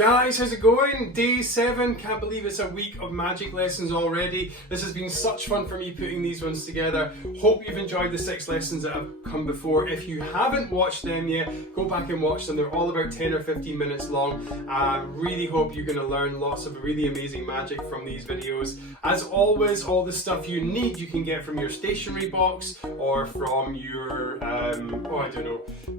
Guys, how's it going? Day 7, can't believe it's a week of magic lessons already. This has been such fun for me putting these ones together. Hope you've enjoyed the 6 lessons that have come before. If you haven't watched them yet, go back and watch them. They're all about 10 or 15 minutes long. I really hope you're going to learn lots of really amazing magic from these videos. As always, all the stuff you need you can get from your stationery box or from your,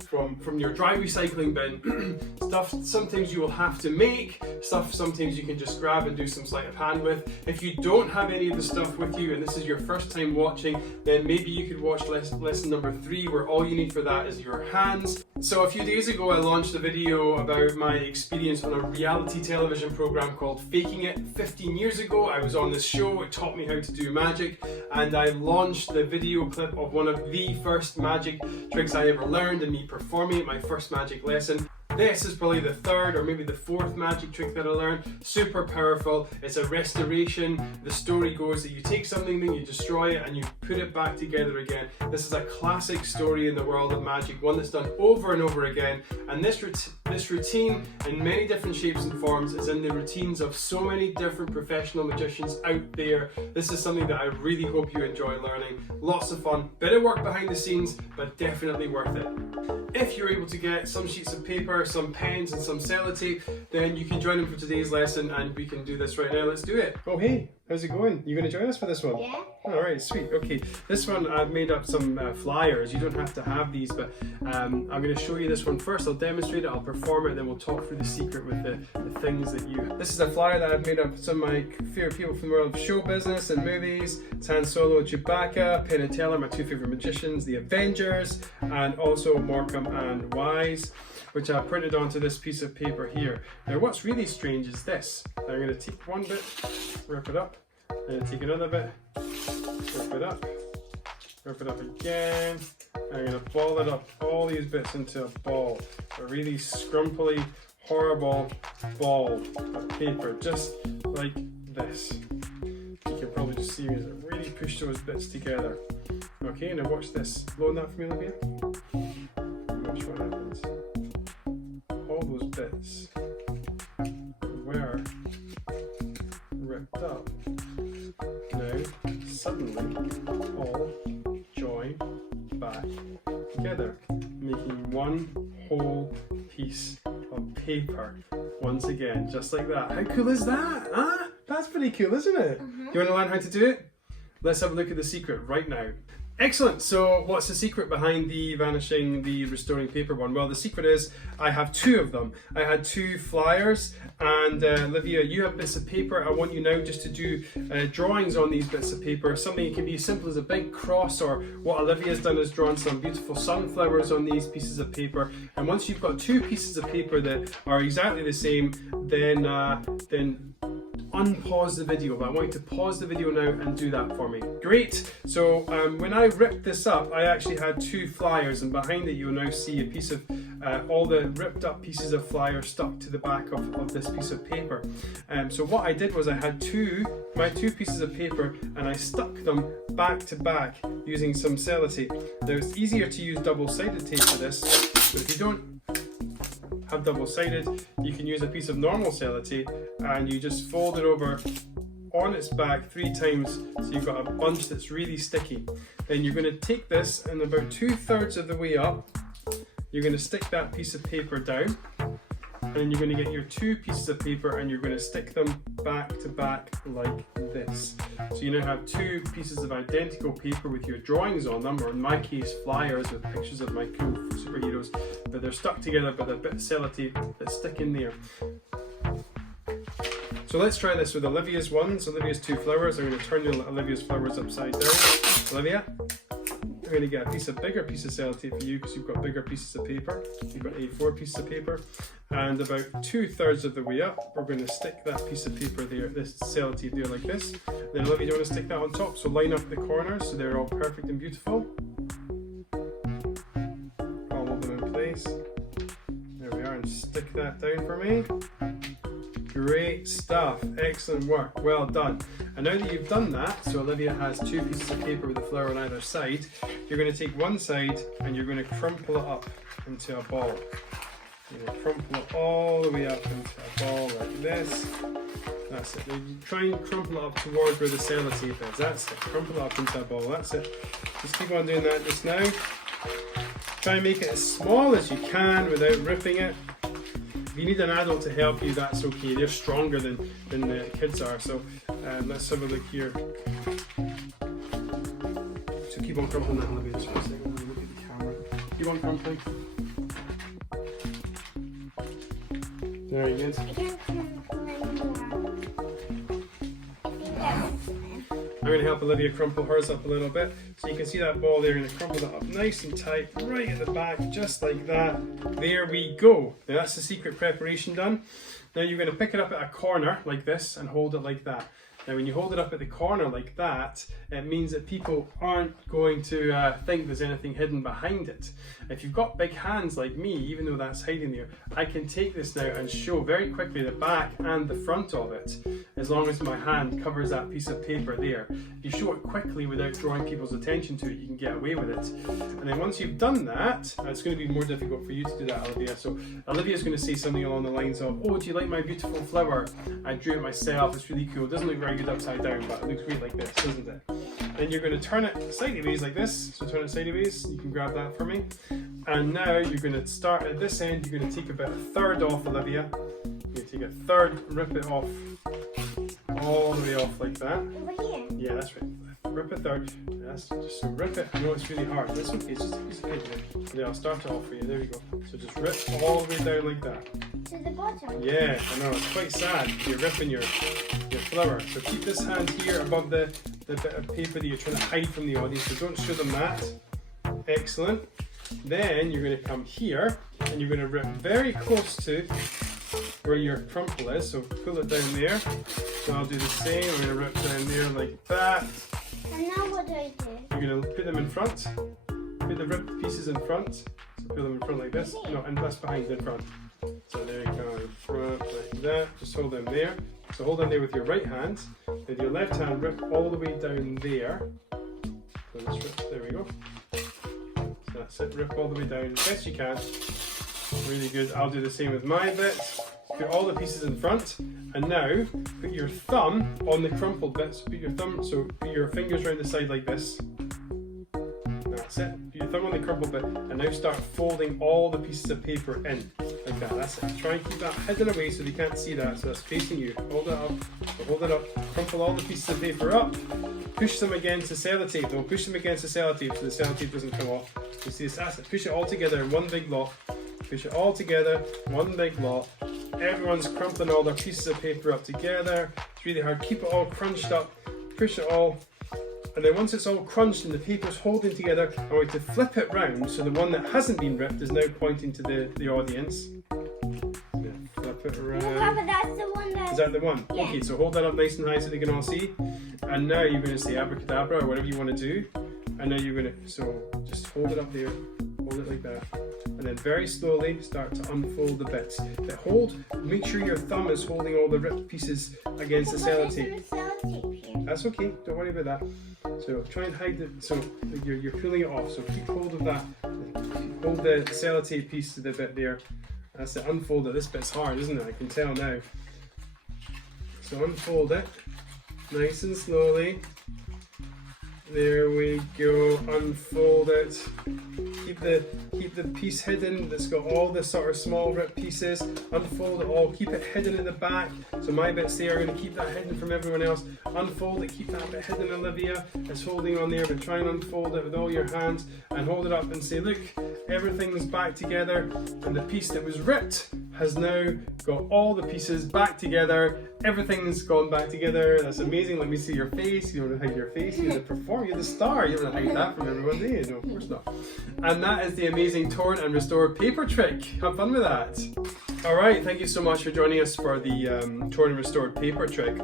from your dry recycling bin. Stuff sometimes you will have to make, stuff sometimes you can just grab and do some sleight of hand with. If you don't have any of the stuff with you and this is your first time watching, then maybe you could watch lesson number 3, where all you need for that is your hands. So a few days ago I launched a video about my experience on a reality television program called Faking It. 15 years ago I was on this show, it taught me how to do magic, and I launched the video clip of one of the first magic tricks I ever learned and me performing it, my first magic lesson. This is probably the 3rd or maybe the 4th magic trick that I learned. Super powerful. It's a restoration. The story goes that you take something, then you destroy it and you put it back together again. This is a classic story in the world of magic, one that's done over and over again. And this routine in many different shapes and forms is in the routines of so many different professional magicians out there. This is something that I really hope you enjoy learning. Lots of fun, bit of work behind the scenes, but definitely worth it. If you're able to get some sheets of paper, some pens and some sellotape, then you can join in for today's lesson and we can do this right now. Let's do it. Oh hey, how's it going? You going to join us for this one? Yeah. Alright, sweet. Okay, this one I've made up some flyers. You don't have to have these, but I'm going to show you this one first. I'll demonstrate it, I'll perform it, and then we'll talk through the secret with the things that you... This is a flyer that I've made up some of my favorite people from the world of show business and movies. It's Han Solo, Chewbacca, Penn and Teller, my 2 favorite magicians, the Avengers, and also Morecambe and Wise, which I printed onto this piece of paper here. Now what's really strange is this. I'm going to take one bit, wrap it up, and take another bit, wrap it up again. I'm going to ball it up, all these bits into a ball, a really scrumply, horrible ball of paper, just like this. You can probably just see me as I really push those bits together. Okay, now watch this. Load that for me, Olivia. Watch what happens. All those bits were ripped up. Now, suddenly, all join back together, making one whole piece of paper once again, just like that. How cool is that? Huh? That's pretty cool, isn't it? You want to learn how to do it? Let's have a look at the secret right now. Excellent. So what's the secret behind the restoring paper one? Well, the secret is I have 2 of them. I had 2 flyers, and Olivia, you have bits of paper. I want you now just to do drawings on these bits of paper. Something that can be as simple as a big cross, or what Olivia's done is drawn some beautiful sunflowers on these pieces of paper. And once you've got 2 pieces of paper that are exactly the same, then unpause the video, but I want you to pause the video now and do that for me. Great. So when I ripped this up, I actually had 2 flyers, and behind it you'll now see a piece of all the ripped up pieces of flyer stuck to the back of this piece of paper. So what I did was I had my 2 pieces of paper, and I stuck them back to back using some sellotape. Now it's easier to use double-sided tape for this, but if you don't have double-sided, you can use a piece of normal sellotape and you just fold it over on its back 3 times, so you've got a bunch that's really sticky. Then you're going to take this, and about 2/3 of the way up you're going to stick that piece of paper down, and you're going to get your 2 pieces of paper and you're going to stick them back to back like this. So you now have 2 pieces of identical paper with your drawings on them, or in my case flyers with pictures of my cool superheroes, but they're stuck together by a bit of sellotape that stick in there. So let's try this with Olivia's one. So Olivia's 2 flowers. I'm going to turn Olivia's flowers upside down. Olivia, I'm going to get a bigger piece of sellotape for you because you've got bigger pieces of paper. You've got A4 pieces of paper, and about 2/3 of the way up we're going to stick that piece of paper there, this sellotape there, like this. Then Olivia, do you want to stick that on top? So line up the corners so they're all perfect and beautiful. All of them in place. There we are, and stick that down for me. Great stuff, excellent work, well done. And now that you've done that, so Olivia has 2 pieces of paper with a flower on either side, you're going to take one side and you're going to crumple it up into a ball. You're going to crumple it all the way up into a ball like this. That's it. Now you try and crumple it up towards where the sellotape is. That's it. Crumple it up into a ball. That's it. Just keep on doing that just now. Try and make it as small as you can without ripping it. If you need an adult to help you, that's okay. They're stronger than the kids are. So let's have a look here. So keep on crumpling that Olivia just for a second. Look at the camera. Keep on crumpling. Very good. I can't crumple anymore. I'm going to help Olivia crumple hers up a little bit. So you can see that ball there, you're going to crumple that up nice and tight, right at the back, just like that. There we go. Now that's the secret preparation done. Now you're going to pick it up at a corner like this and hold it like that. Now when you hold it up at the corner like that, it means that people aren't going to think there's anything hidden behind it. If you've got big hands like me, even though that's hiding there, I can take this now and show very quickly the back and the front of it, as long as my hand covers that piece of paper there. If you show it quickly without drawing people's attention to it, you can get away with it. And then once you've done that, it's going to be more difficult for you to do that, Olivia. So Olivia's going to say something along the lines of, oh, do you like my beautiful flower? I drew it myself, it's really cool. It doesn't look very good upside down, but it looks great like this, doesn't it? Then you're going to turn it sideways like this. So turn it sideways, you can grab that for me. And now you're going to start at this end, you're going to take about a third off, Olivia. You're going to take a third, rip it off, all the way off like that. Over here? Yeah, that's right. Rip a third. That's just so rip it. I know it's really hard. That's okay, it's just a piece of paper. Yeah, I'll start it off for you. There we go. So just rip all the way down like that. To the bottom? Yeah, I know, it's quite sad. You're ripping your flower. So keep this hand here above the bit of paper that you're trying to hide from the audience. So don't show them that. Excellent. Then you're going to come here and you're going to rip very close to where your crumple is. So pull it down there. So I'll do the same. I'm going to rip down there like that. And now what do I do? You're going to put them in front. Put the ripped pieces in front. So put them in front like this. No, and that's behind the front. So there you go, in front like that. Just hold them there. So hold them there with your right hand. With your left hand, rip all the way down there. So just rip, there we go. So that's it, rip all the way down as best you can. Really good. I'll do the same with my bit. Put all the pieces in front. And now, put your thumb on the crumpled bits. Put your thumb, so put your fingers around the side like this. That's it. Put your thumb on the crumpled bit. And now start folding all the pieces of paper in. Like that, that's it. Try and keep that hidden away so they can't see that, so that's facing you. Hold it up, so hold it up, crumple all the pieces of paper up, push them against the sellotape. Don't push them against the sellotape so the sellotape doesn't come off. You see this, that's it. Push it all together in one big lot. Push it all together, one big lot. Everyone's crumpling all their pieces of paper up together. It's really hard. Keep it all crunched up, push it all. And then once it's all crunched and the paper's holding together, I want to flip it round so the one that hasn't been ripped is now pointing to the audience. Yeah, flip it around. Papa, that's the one that... Is that the one? Yeah. Okay, so hold that up nice and high so they can all see. And now you're going to say abracadabra or whatever you want to do. And now you're going to, so just hold it up there, hold it like that. And then very slowly start to unfold the bits. But make sure your thumb is holding all the ripped pieces against the sellotape. That's okay, don't worry about that. So try and hide it, so you're pulling it off, so keep hold of that. Hold the sellotape piece to the bit there. That's it, unfold it. This bit's hard, isn't it? I can tell now. So unfold it, nice and slowly. There we go, unfold it. Keep the piece hidden that's got all the sort of small ripped pieces. Unfold it all, keep it hidden at the back. So my bits there are going to keep that hidden from everyone else. Unfold it, keep that bit hidden, Olivia. It's holding on there, but try and unfold it with all your hands and hold it up and say, look, everything's back together. And the piece that was ripped has now got all the pieces back together. Everything's gone back together. That's amazing. Let me see your face. You don't want to hide your face. You're the performer. You're the star. You don't want to hide that from everyone, do you? No, of course not. And that is the amazing torn and restored paper trick. Have fun with that. All right. Thank you so much for joining us for the torn and restored paper trick.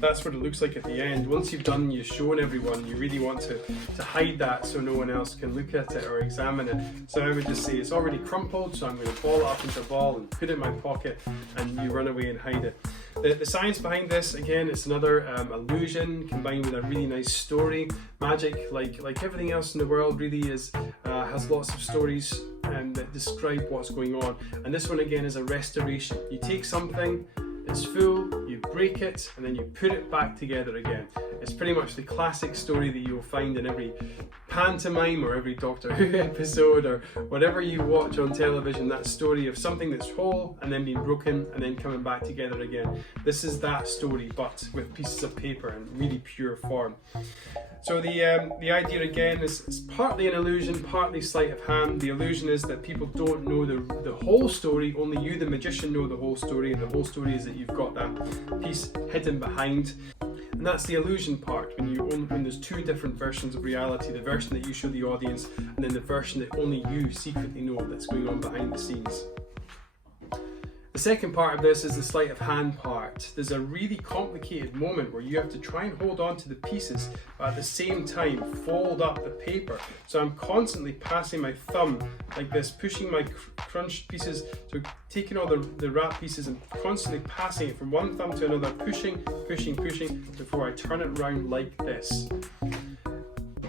That's what it looks like at the end. Once you've shown everyone, you really want to hide that so no one else can look at it or examine it. So I would just say it's already crumpled, so I'm going to ball it up into a ball and put it in my pocket, and you run away and hide it. The science behind this, again, it's another illusion combined with a really nice story. Magic, like everything else in the world, really has lots of stories that describe what's going on. And this one again is a restoration. You take something that's full, you break it, and then you put it back together again. It's pretty much the classic story that you'll find in every pantomime or every Doctor Who episode or whatever you watch on television, that story of something that's whole and then being broken and then coming back together again. This is that story, but with pieces of paper in really pure form. So the idea again is it's partly an illusion, partly sleight of hand. The illusion is that people don't know the whole story, only you, the magician, know the whole story, and the whole story is that you've got that piece hidden behind. And that's the illusion part, when there's two different versions of reality, the version that you show the audience and then the version that only you secretly know that's going on behind the scenes. The second part of this is the sleight of hand part. There's a really complicated moment where you have to try and hold on to the pieces, but at the same time fold up the paper. So I'm constantly passing my thumb like this, pushing my crunched pieces, so taking all the wrap pieces and constantly passing it from one thumb to another, pushing before I turn it around like this.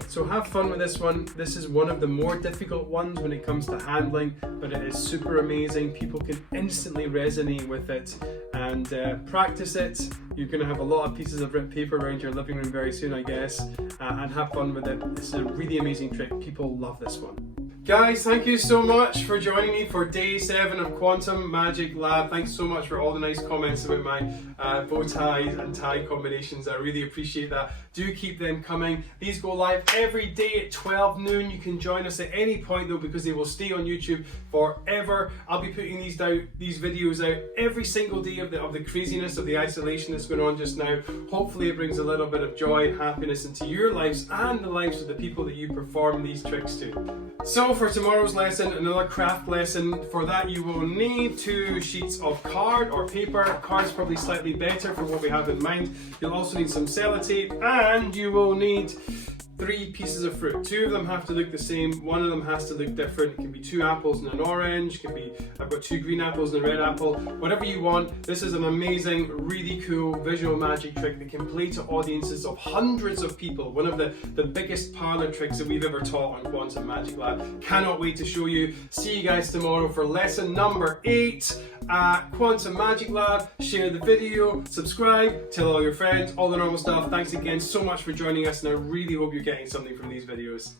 So have fun with this one. This is one of the more difficult ones when it comes to handling, but it is super amazing. People can instantly resonate with it, and practice it. You're going to have a lot of pieces of ripped paper around your living room very soon, I guess, and have fun with it. This is a really amazing trick. People love this one. Guys, thank you so much for joining me for day 7 of Quantum Magic Lab. Thanks so much for all the nice comments about my bow ties and tie combinations. I really appreciate that. Do keep them coming. These go live every day at 12 noon. You can join us at any point though, because they will stay on YouTube forever. I'll be putting these videos out every single day of the craziness of the isolation that's going on just now. Hopefully it brings a little bit of joy and happiness into your lives and the lives of the people that you perform these tricks to. So for tomorrow's lesson, another craft lesson. For that you will need 2 sheets of card or paper. Card's probably slightly better for what we have in mind. You'll also need some sellotape, and you will need 3 pieces of fruit. 2 of them have to look the same, 1 of them has to look different. It can be 2 apples and an orange, it can be, I've got 2 green apples and a red apple, whatever you want. This is an amazing, really cool visual magic trick that can play to audiences of hundreds of people. One of the biggest parlor tricks that we've ever taught on Quantum Magic Lab. Cannot wait to show you. See you guys tomorrow for lesson number 8 at Quantum Magic Lab. Share the video, subscribe, tell all your friends, all the normal stuff. Thanks again so much for joining us, and I really hope you're getting something from these videos.